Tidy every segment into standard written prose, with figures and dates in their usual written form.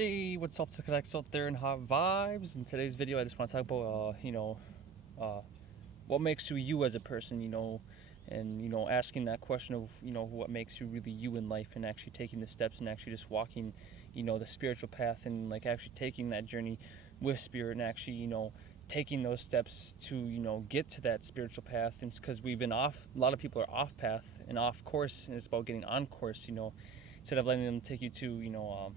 Hey, what's up, Connects out there and Hot Vibes? In today's video, I just want to talk about, uh, what makes you you as a person, and, asking that question of, what makes you really you in life and actually taking the steps and actually just walking, the spiritual path and, like, actually taking that journey with spirit and actually, taking those steps to, get to that spiritual path. And because we've been off, a lot of people are off path and off course, and it's about getting on course, instead of letting them take you to,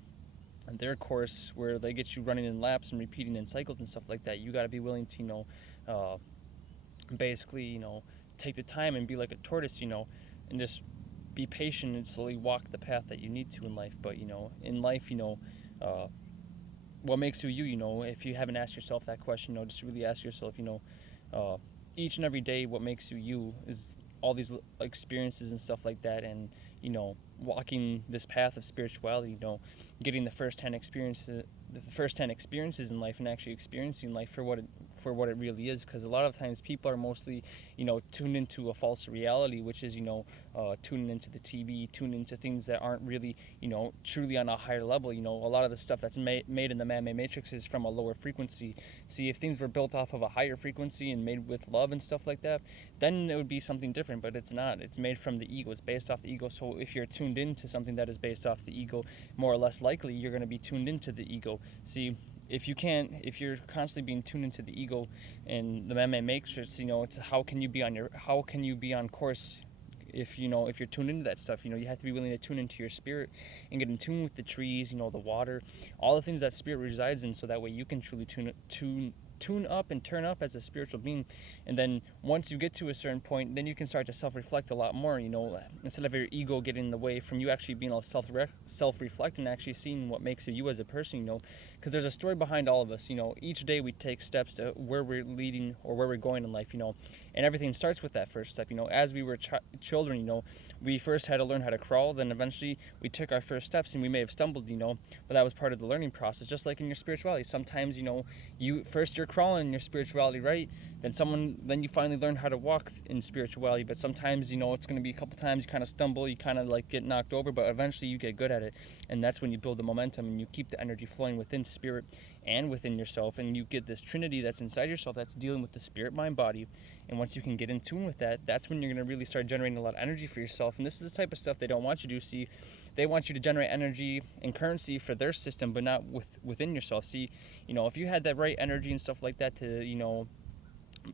their course where they get you running in laps and repeating in cycles and stuff like that. You got to be willing to, uh, basically, take the time and be like a tortoise, and just be patient and slowly walk the path that you need to in life. But, in life, uh, what makes you you, if you haven't asked yourself that question, just really ask yourself, uh, each and every day, what makes you you is all these experiences and stuff like that. And, walking this path of spirituality, getting the first-hand experiences in life and actually experiencing life for what it really is. Because a lot of times people are mostly, tuned into a false reality, which is, tuning into the TV, tuning into things that aren't really, truly on a higher level. A lot of the stuff that's made in the man-made matrix is from a lower frequency. See, if things were built off of a higher frequency and made with love and stuff like that, then it would be something different. But it's not. It's made from the ego. It's based off the ego. So if you're tuned into something that is based off the ego, more or less likely you're going to be tuned into the ego. See, if you're constantly being tuned into the ego and the man-made matrix, it's how can you be on course if you're tuned into that stuff. You have to be willing to tune into your spirit and get in tune with the trees, the water, all the things that spirit resides in, so that way you can truly tune up and turn up as a spiritual being. And then once you get to a certain point, then you can start to self-reflect a lot more, instead of your ego getting in the way from you actually being able to self-reflect and actually seeing what makes you as a person, because there's a story behind all of us. Each day we take steps to where we're leading or where we're going in life, and everything starts with that first step. As we were children, we first had to learn how to crawl, then eventually we took our first steps and we may have stumbled, but that was part of the learning process. Just like in your spirituality, sometimes, you're crawling in your spirituality, right? Then you finally learn how to walk in spirituality. But sometimes, it's going to be a couple times you kind of stumble, you kind of like get knocked over, but eventually you get good at it. And that's when you build the momentum and you keep the energy flowing within spirit and within yourself, and you get this trinity that's inside yourself that's dealing with the spirit, mind, body. And once you can get in tune with that, that's when you're going to really start generating a lot of energy for yourself. And this is the type of stuff they don't want you to see. They want you to generate energy and currency for their system, but not within yourself. See, if you had that right energy and stuff like that to,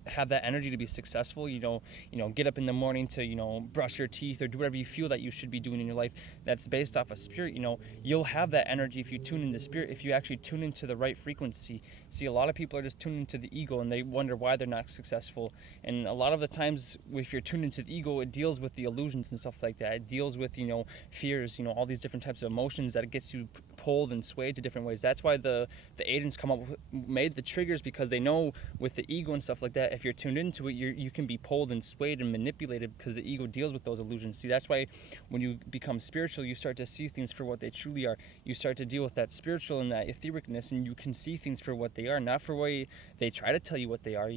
have that energy to be successful, get up in the morning to, brush your teeth or do whatever you feel that you should be doing in your life that's based off of spirit, you'll have that energy if you tune into spirit, if you actually tune into the right frequency. See, a lot of people are just tuned into the ego and they wonder why they're not successful. And a lot of the times, if you're tuned into the ego, it deals with the illusions and stuff like that. It deals with, fears, all these different types of emotions that it gets you pulled and swayed to different ways. That's why the agents made the triggers, because they know with the ego and stuff like that, if you're tuned into it, you can be pulled and swayed and manipulated, because the ego deals with those illusions. See, that's why when you become spiritual, you start to see things for what they truly are. You start to deal with that spiritual and that ethericness, and you can see things for what they are, not for what they try to tell you what they are,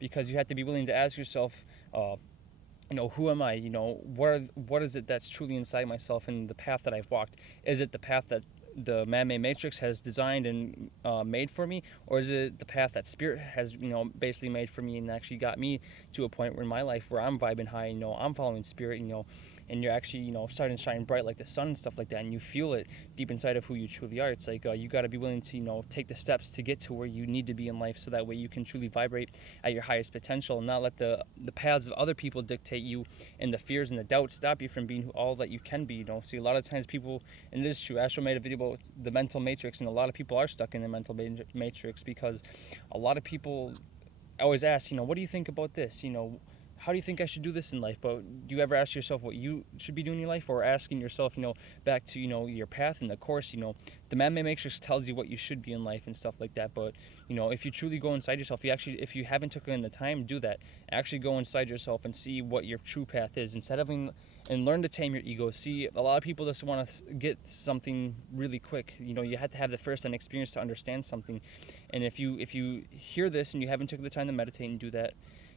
because you have to be willing to ask yourself, who am I? What is it that's truly inside myself and the path that I've walked? Is it the path that the man-made matrix has designed and made for me, or is it the path that spirit has, basically made for me and actually got me to a point where in my life where I'm vibing high, I'm following spirit, and you're actually, starting to shine bright like the sun and stuff like that, and you feel it deep inside of who you truly are. It's like you got to be willing to, take the steps to get to where you need to be in life, so that way you can truly vibrate at your highest potential and not let the paths of other people dictate you, and the fears and the doubts stop you from being all that you can be. See, a lot of times people, and it is true, Astro made a video about the mental matrix, and a lot of people are stuck in the mental matrix, because a lot of people always ask, what do you think about this? How do you think I should do this in life? But do you ever ask yourself what you should be doing in your life, or asking yourself, back to, your path and the course? The man-made matrix tells you what you should be in life and stuff like that. But, if you truly go inside yourself, if you haven't taken the time, do that. Actually go inside yourself and see what your true path is, instead of and learn to tame your ego. See, a lot of people just want to get something really quick. You have to have the first-hand experience to understand something. And if you hear this and you haven't taken the time to meditate and do that,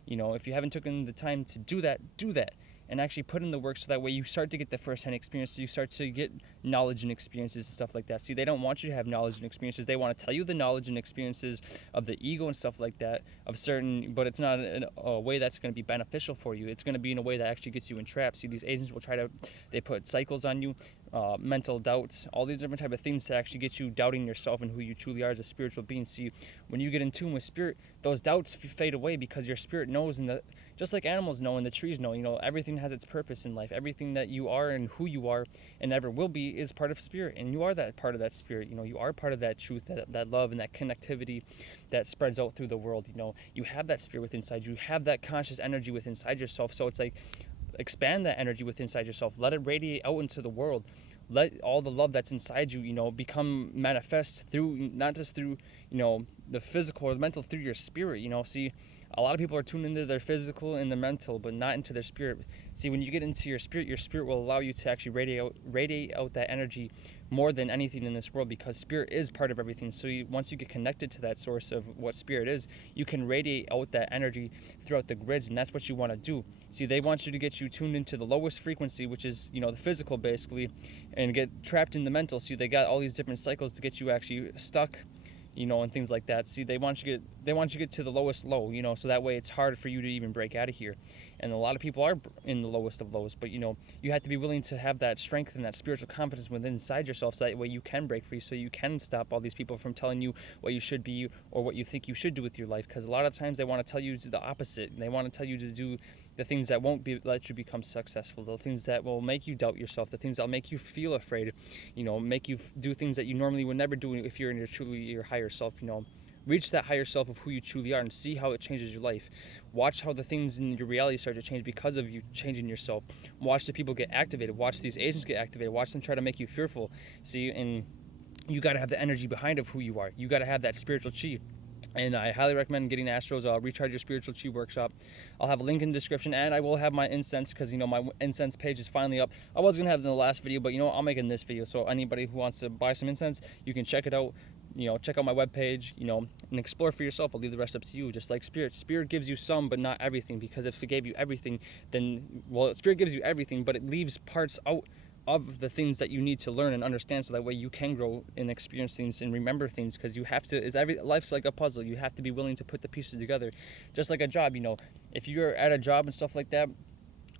if you haven't taken the time to do that, do that. and actually put in the work, so that way you start to get the first-hand experience, so you start to get knowledge and experiences and stuff like that. See, they don't want you to have knowledge and experiences. They want to tell you the knowledge and experiences of the ego and stuff like that, of certain, but it's not in a way that's going to be beneficial for you. It's going to be in a way that actually gets you entrapped. See, these agents will try to, they put cycles on you, mental doubts, all these different type of things to actually get you doubting yourself and who you truly are as a spiritual being. See, when you get in tune with spirit, those doubts fade away, because your spirit knows, and just like animals know and the trees know, everything has its purpose in life. Everything that you are and who you are and ever will be is part of spirit, and you are that part of that spirit. You are part of that truth, that love and that connectivity that spreads out through the world. You have that spirit within inside you, have that conscious energy within inside yourself. So it's like, expand that energy within inside yourself, let it radiate out into the world. Let all the love that's inside you, become manifest through, not just through, the physical or the mental, through your spirit. See, a lot of people are tuned into their physical and the mental, but not into their spirit. See, when you get into your spirit will allow you to actually radiate out that energy more than anything in this world, because spirit is part of everything. So once you get connected to that source of what spirit is, you can radiate out that energy throughout the grids, and that's what you want to do. See, they want you to get you tuned into the lowest frequency, which is, the physical basically, and get trapped in the mental. See, they got all these different cycles to get you actually stuck, and things like that. See, they want you to get to the lowest low, so that way it's hard for you to even break out of here. And a lot of people are in the lowest of lows, but you have to be willing to have that strength and that spiritual confidence within inside yourself, so that way you can break free, so you can stop all these people from telling you what you should be or what you think you should do with your life. Because a lot of times they want to tell you the opposite, and they want to tell you to do the things that won't let you become successful, the things that will make you doubt yourself, the things that will make you feel afraid, make you do things that you normally would never do if you're in your higher self. Reach that higher self of who you truly are, and see how it changes your life. Watch how the things in your reality start to change because of you changing yourself. Watch the people get activated. Watch these agents get activated. Watch them try to make you fearful. See, and you got to have the energy behind of who you are. You got to have that spiritual chi. And I highly recommend getting Astro's Recharge Your Spiritual Chi workshop. I'll have a link in the description, and I will have my incense, because my incense page is finally up. I was gonna have it in the last video, but I'll make it in this video. So anybody who wants to buy some incense, you can check it out. Check out my webpage, and explore for yourself. I'll leave the rest up to you. Just like spirit. Spirit gives you some, but not everything. Because if it gave you everything, then, well, spirit gives you everything, but it leaves parts out of the things that you need to learn and understand, so that way you can grow and experience things and remember things. Because you have to, life's like a puzzle. You have to be willing to put the pieces together. Just like a job, if you're at a job and stuff like that,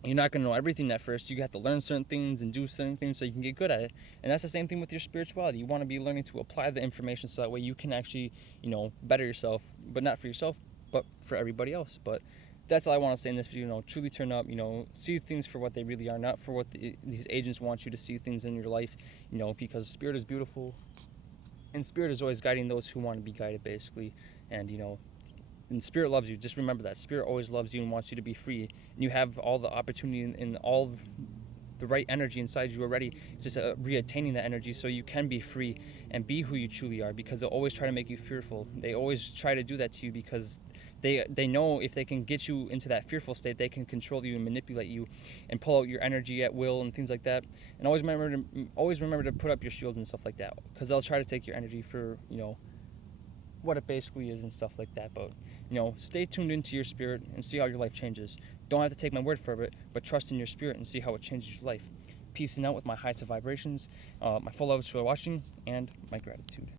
you're not going to know everything at first. You have to learn certain things and do certain things so you can get good at it. And that's the same thing with your spirituality. You want to be learning to apply the information, so that way you can actually, better yourself, but not for yourself, but for everybody else. But that's all I want to say in this video. Truly turn up, see things for what they really are, not for what these agents want you to see things in your life, because spirit is beautiful, and spirit is always guiding those who want to be guided, basically. And and spirit loves you. Just remember that spirit always loves you and wants you to be free, and you have all the opportunity and all the right energy inside you already. It's just reattaining that energy, so you can be free and be who you truly are. Because they'll always try to make you fearful. They always try to do that to you, because they know if they can get you into that fearful state, they can control you and manipulate you and pull out your energy at will and things like that. And always remember to put up your shields and stuff like that, because they'll try to take your energy for what it basically is and stuff like that. But stay tuned into your spirit and see how your life changes. Don't have to take my word for it, but trust in your spirit and see how it changes your life. Peace and out with my highest of vibrations, my full love for watching, and my gratitude.